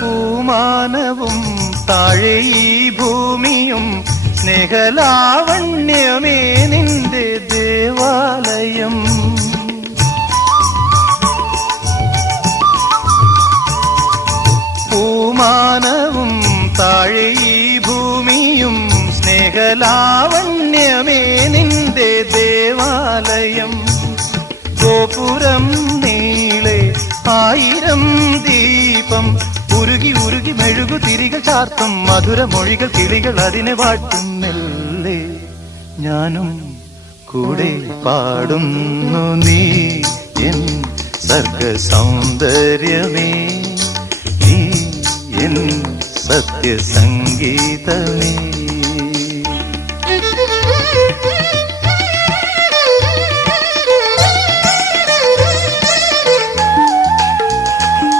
പൂമാനവും താഴെ ഈ ഭൂമിയും സ്നേഹലാവണ്യമേ നിന്റെ ദേവാലയം. പൂമാനവും താഴെ ഈ ഭൂമിയും സ്നേഹലാവണ്യമേ നിന്റെ ദേവാലയം. ഗോപുരം നീളെ 1000 ദീപം ഉരുകി ഉരുകി മെഴുകു തിരികൾ ചാർത്തും മധുരമൊഴികൾ കിളികൾ അതിനെ വാട്ടും. മെല്ലെ ഞാനും കൂടെ പാടുന്നു നീ എൻ സർഗ സൗന്ദര്യമേ, നീ എൻ സത്യസംഗീതമേ.